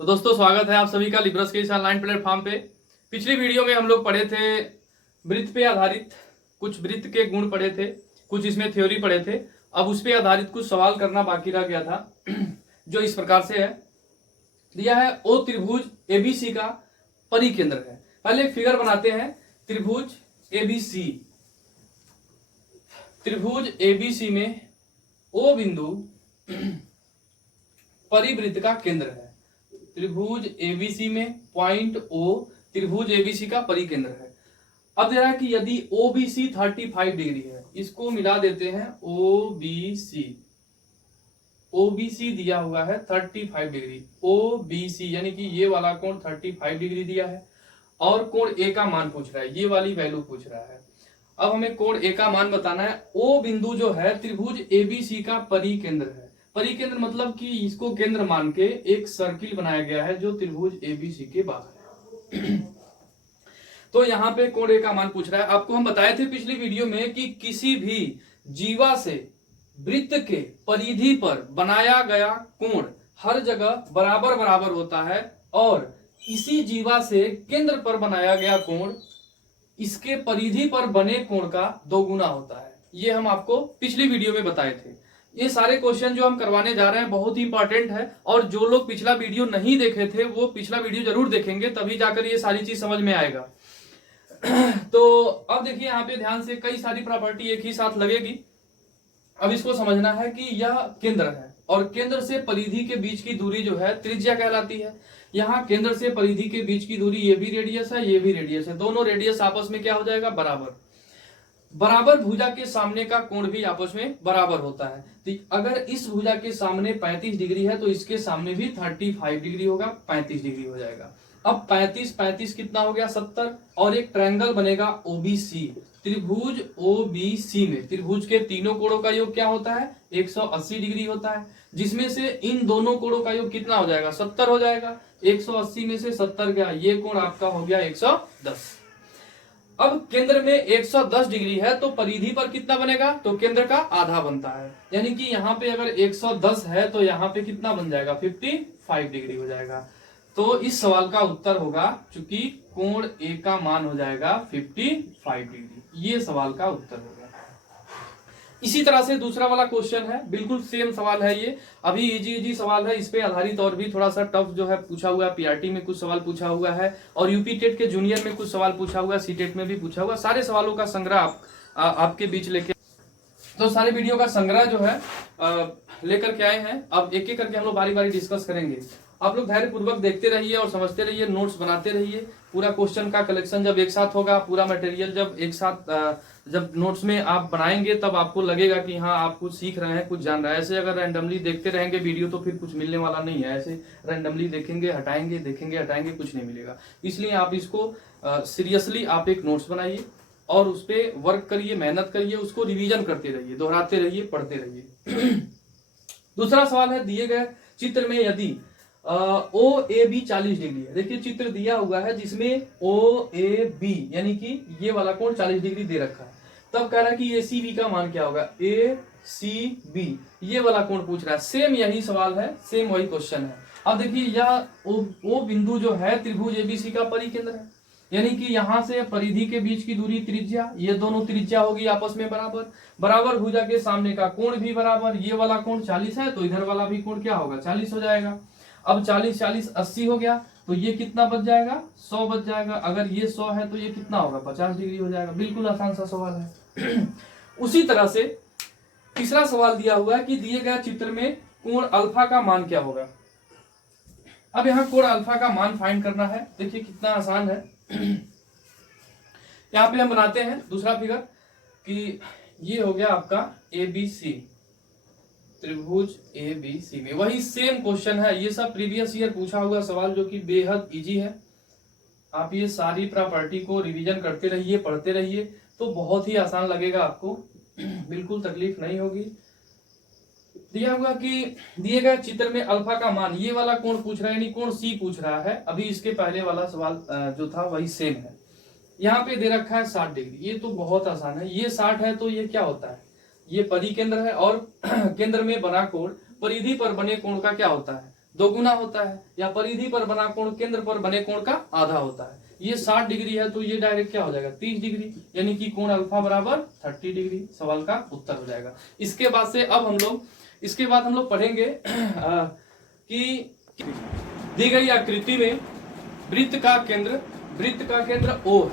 तो दोस्तों स्वागत है आप सभी का लिब्रस के इस ऑनलाइन प्लेटफॉर्म पे। पिछली वीडियो में हम लोग पढ़े थे वृत्त पे आधारित कुछ वृत्त के गुण पढ़े थे, कुछ इसमें थ्योरी पढ़े थे। अब उस पे आधारित कुछ सवाल करना बाकी रह गया था जो इस प्रकार से है। दिया है ओ त्रिभुज एबीसी का परिकेंद्र है। पहले एक फिगर बनाते हैं। त्रिभुज एबीसी में ओ बिंदु परिवृत्त का केंद्र है। त्रिभुज एबीसी में पॉइंट ओ त्रिभुज एबीसी का परिकेंद्र है। अब दे रहा है कि यदि ओबीसी 35 डिग्री है, इसको मिला देते हैं। ओबीसी दिया हुआ है 35 डिग्री। ओबीसी यानी कि ये वाला कोण 35 डिग्री दिया है और कोण ए का मान पूछ रहा है, ये वाली वैल्यू पूछ रहा है। अब हमें कोण ए का मान बताना है। ओ बिंदु जो है त्रिभुज एबीसी का परिकेंद्र है। परिकेंद्र मतलब कि इसको केंद्र मान के एक सर्किल बनाया गया है जो त्रिभुज एबीसी के बाहर है। तो यहाँ पे कोण ए का मान पूछ रहा है। आपको हम बताए थे पिछली वीडियो में कि किसी भी जीवा से वृत्त के परिधि पर बनाया गया कोण हर जगह बराबर बराबर होता है और इसी जीवा से केंद्र पर बनाया गया कोण इसके परिधि पर बने कोण का दोगुना होता है। ये हम आपको पिछली वीडियो में बताए थे। ये सारे क्वेश्चन जो हम करवाने जा रहे हैं बहुत ही इंपॉर्टेंट है और जो लोग पिछला वीडियो नहीं देखे थे वो पिछला वीडियो जरूर देखेंगे, तभी जाकर ये सारी चीज समझ में आएगा। तो अब देखिए यहाँ पे ध्यान से, कई सारी प्रॉपर्टी एक ही साथ लगेगी। अब इसको समझना है कि यह केंद्र है और केंद्र से परिधि के बीच की दूरी जो है त्रिज्या कहलाती है। यहाँ केंद्र से परिधि के बीच की दूरी ये भी रेडियस है, ये भी रेडियस है। दोनों रेडियस आपस में क्या हो जाएगा? बराबर। बराबर भुजा के सामने का कोण भी आपस में बराबर होता है। तो अगर इस भुजा के सामने 35 डिग्री है तो इसके सामने भी 35 डिग्री होगा, 35 डिग्री हो जाएगा। अब 35 कितना हो गया? 70। और एक ट्रायंगल बनेगा ओबीसी। त्रिभुज ओबीसी में त्रिभुज के तीनों कोणों का योग क्या होता है? 180 डिग्री होता है, जिसमें से इन दोनों कोणों का योग कितना हो जाएगा? 70 हो जाएगा। 180 में से 70 गया, ये कोण आपका हो गया 110। अब केंद्र में 110 डिग्री है तो परिधि पर कितना बनेगा? तो केंद्र का आधा बनता है, यानी कि यहाँ पे अगर 110 है तो यहाँ पे कितना बन जाएगा? 55 डिग्री हो जाएगा। तो इस सवाल का उत्तर होगा, चूंकि कोण ए का मान हो जाएगा 55 डिग्री, ये सवाल का उत्तर होगा। इसी तरह से दूसरा वाला क्वेश्चन है, बिल्कुल सेम सवाल है ये। अभी इजी सवाल है, इस पे आधारित और भी थोड़ा सा टफ जो है पूछा हुआ है। पीआरटी में कुछ सवाल पूछा हुआ है और यूपी टेट के जूनियर में कुछ सवाल पूछा हुआ है, सीटेट में भी पूछा हुआ। सारे सवालों का संग्रह आपके बीच लेके, तो सारे वीडियो का संग्रह जो है लेकर के आए हैं। अब एक एक करके हम लोग बारी बारी डिस्कस करेंगे। आप लोग धैर्य पूर्वक देखते रहिए और समझते रहिए, नोट्स बनाते रहिए। पूरा क्वेश्चन का कलेक्शन जब एक साथ होगा, पूरा मटेरियल जब एक साथ जब नोट्स में आप बनाएंगे तब आपको लगेगा कि हाँ आप कुछ सीख रहे हैं, कुछ जान रहे हैं। ऐसे अगर रैंडमली देखते रहेंगे वीडियो तो फिर कुछ मिलने वाला नहीं है। ऐसे रैंडमली देखेंगे, हटाएंगे, देखेंगे, हटाएंगे, कुछ नहीं मिलेगा। इसलिए आप इसको सीरियसली आप एक नोट्स बनाइए और उस पर वर्क करिए, मेहनत करिए, उसको रिवीजन करते रहिए, दोहराते रहिए, पढ़ते रहिए। दूसरा सवाल है, दिए गए चित्र में यदि ओ ए बी 40 डिग्री है। देखिए चित्र दिया हुआ है जिसमें ओ ए बी यानी कि ये वाला कोण 40 डिग्री दे रखा है। तब कह रहा है कि ए सी बी का मान क्या होगा? ए सी बी ये वाला कोण पूछ रहा है। सेम यही सवाल है, सेम वही क्वेश्चन है। अब देखिए यह ओ बिंदु जो है त्रिभुज एबीसी का परिकेंद्र है, यानी कि यहां से परिधि के बीच की दूरी त्रिज्या, ये दोनों त्रिज्या होगी आपस में बराबर। बराबर भुजा के सामने का कोण भी बराबर। ये वाला कोण 40 है तो इधर वाला भी कोण क्या होगा? 40 हो जाएगा। अब 40 40 80 हो गया तो ये कितना बच जाएगा? 100 बच जाएगा। अगर ये 100 है तो ये कितना होगा? 50 डिग्री हो जाएगा। बिल्कुल आसान सा सवाल है। उसी तरह से तीसरा सवाल दिया हुआ है कि दिए गए चित्र में कोण अल्फा का मान क्या होगा। अब यहाँ कोण अल्फा का मान फाइंड करना है। देखिए कितना आसान है। यहाँ पे हम बनाते हैं दूसरा फिगर कि ये हो गया आपका एबीसी, त्रिभुज एबीसी में वही सेम क्वेश्चन है। ये सब प्रीवियस ईयर पूछा हुआ सवाल जो कि बेहद इजी है। आप ये सारी प्रॉपर्टी को रिवीजन करते रहिए, पढ़ते रहिए, तो बहुत ही आसान लगेगा आपको, बिल्कुल तकलीफ नहीं होगी। दिया हुआ कि दिए गए चित्र में अल्फा का मान, ये वाला कोण पूछ रहा है, यानी कोण सी पूछ रहा है। अभी इसके पहले वाला सवाल जो था वही सेम है। यहाँ पे दे रखा है 60 डिग्री, ये तो बहुत आसान है। ये 60 है तो ये क्या होता है? ये परिकेंद्र है और केंद्र में बना कोण परिधि पर बने कोण का क्या होता है? दोगुना होता है, या परिधि पर बना कोण केंद्र पर बने कोण का आधा होता है। ये 60 डिग्री है तो ये डायरेक्ट क्या हो जाएगा 30 डिग्री, यानी कि कोण अल्फा बराबर 30 डिग्री, सवाल का उत्तर हो जाएगा। इसके बाद हम लोग पढ़ेंगे कि दी गई आकृति में वृत्त का केंद्र O है,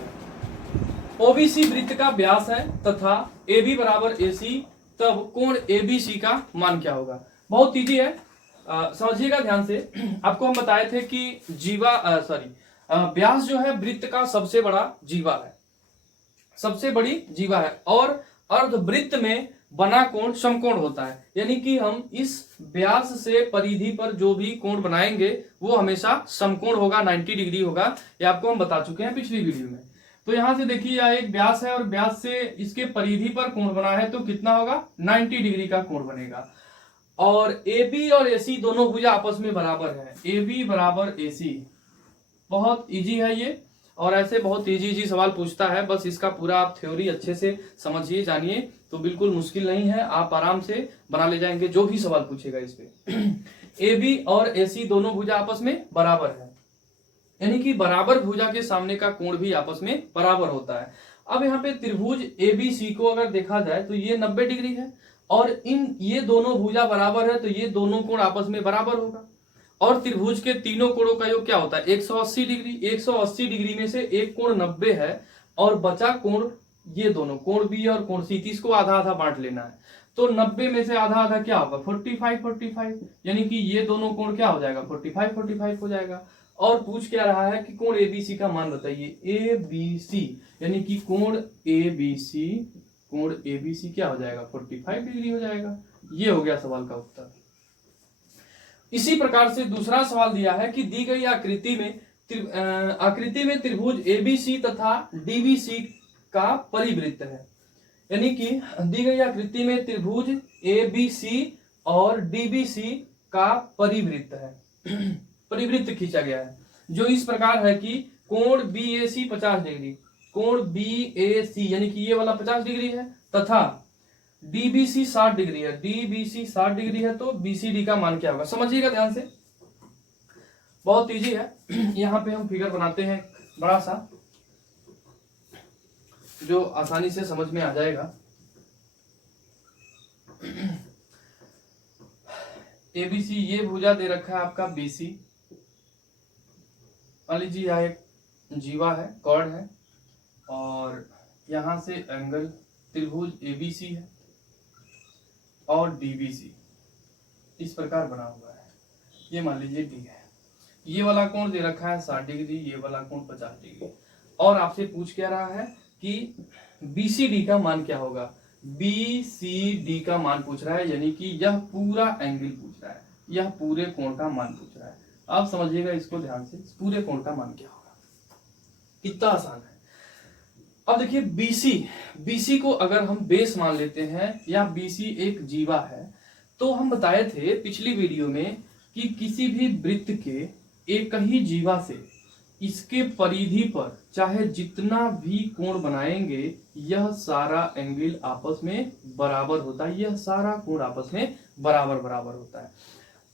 OBC वृत्त का व्यास है तथा AB बराबर AC, तब कोण ABC का मान क्या होगा। बहुत इजी है, समझिएगा ध्यान से। आपको हम बताए थे कि व्यास जो है वृत्त का सबसे बड़ा जीवा है, सबसे बड़ी जीवा है, और अर्धवृत्त में बना कोण समकोण होता है, यानी कि हम इस व्यास से परिधि पर जो भी कोण बनाएंगे वो हमेशा समकोण होगा, 90 डिग्री होगा। ये आपको हम बता चुके हैं पिछली वीडियो में। तो यहां से देखिए यह एक व्यास है और व्यास से इसके परिधि पर कोण बना है तो कितना होगा 90 डिग्री का कोण बनेगा। और AB और AC दोनों भुजा आपस में बराबर है, AB बराबर AC। बहुत इजी है ये, और ऐसे बहुत इजी सवाल पूछता है, बस इसका पूरा आप थ्योरी अच्छे से समझिए जानिए तो बिल्कुल मुश्किल नहीं है, आप आराम से बना ले जाएंगे जो भी सवाल पूछेगा इस पे। AB और AC दोनों भुजा आपस में बराबर है, यानी कि बराबर भुजा के सामने का कोण भी आपस में बराबर होता है। अब यहाँ पे त्रिभुज ABC को अगर देखा जाए तो ये 90 डिग्री है, और ये दोनों भुजा बराबर है तो ये दोनों कोण आपस में बराबर होगा। और त्रिभुज के तीनों कोणों का योग क्या होता है 180 डिग्री। 180 डिग्री में से एक कोण 90 है और बचा कोण ये दोनों कोण B और कोण C, इसको आधा आधा बांट लेना है। तो 90 में से आधा आधा क्या होगा 45, यानी कि ये दोनों कोण क्या हो जाएगा 45 हो जाएगा। और पूछ क्या रहा है कि कोण ABC का मान बताइए, ABC यानी कि कोण ABC क्या हो जाएगा 45 डिग्री हो जाएगा। ये हो गया सवाल का उत्तर। इसी प्रकार से दूसरा सवाल दिया है कि दी गई आकृति में त्रिभुज ABC तथा DBC का परिवृत्त है, यानी कि दी गई आकृति में त्रिभुज ABC और DBC का परिवृत्त है, परिवृत्त खींचा गया है, जो इस प्रकार है कि कोण BAC 50 डिग्री, कोण BAC यानी कि ये वाला 50 डिग्री है, तथा DBC 60 डिग्री है, DBC 60 डिग्री है, तो BCD का मान क्या होगा समझिएगा ध्यान से। बहुत इजी है, यहाँ पे हम फिगर बनाते हैं बड़ा सा जो आसानी से समझ में आ जाएगा। ABC ये भुजा दे रखा है आपका BC, मान लीजिए यह एक जीवा है, कॉर्ड है, और यहां से एंगल त्रिभुज ABC है और DBC इस प्रकार बना हुआ है। ये मान लीजिए D है, ये वाला कोण दे रखा है 60 डिग्री, ये वाला कोण 50 डिग्री, और आपसे पूछ क्या रहा है कि BCD का मान क्या होगा। BCD का मान पूछ रहा है, यानी कि यह पूरा एंगल पूछ रहा है, यह पूरे कोण का मान पूछ रहा है। आप समझिएगा इसको ध्यान से, पूरे कोण का मान क्या होगा, कितना आसान है। अब देखिए BC को अगर हम बेस मान लेते हैं, या BC एक जीवा है, तो हम बताए थे पिछली वीडियो में कि किसी भी वृत्त के एक ही जीवा से इसके परिधि पर चाहे जितना भी कोण बनाएंगे यह सारा एंगल आपस में बराबर होता है, यह सारा कोण आपस में बराबर होता है।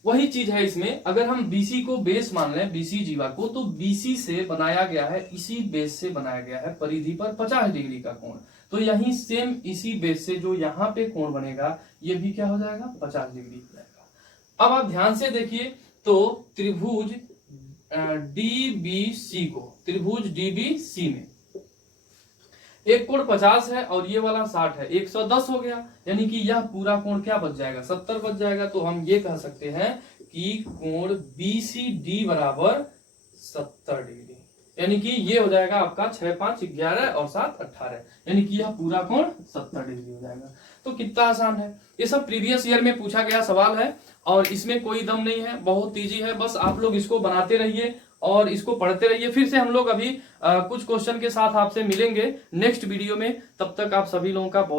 वही चीज है इसमें, अगर हम BC को बेस मान लें, BC जीवा को, तो BC से बनाया गया है, इसी बेस से बनाया गया है परिधि पर 50 डिग्री का कोण, तो यही सेम इसी बेस से जो यहाँ पे कोण बनेगा ये भी क्या हो जाएगा 50 डिग्री हो जाएगा। अब आप ध्यान से देखिए, तो त्रिभुज DBC में एक कोण 50 है और ये वाला 60 है, 110 हो गया, यानी कि यह पूरा कोण क्या बच जाएगा 70 बच जाएगा। तो हम ये कह सकते हैं कि कोण BCD बराबर 70 डिग्री, यानी कि ये हो जाएगा आपका 6 5 11 और 7 18, यानी कि यह पूरा कोण 70 डिग्री हो जाएगा। तो कितना आसान है, ये सब प्रीवियस ईयर में पूछा गया सवाल है और इसमें कोई दम नहीं है, बहुत इजी है। बस आप लोग इसको बनाते रहिए और इसको पढ़ते रहिए। फिर से हम लोग अभी कुछ क्वेश्चन के साथ आपसे मिलेंगे नेक्स्ट वीडियो में, तब तक आप सभी लोगों का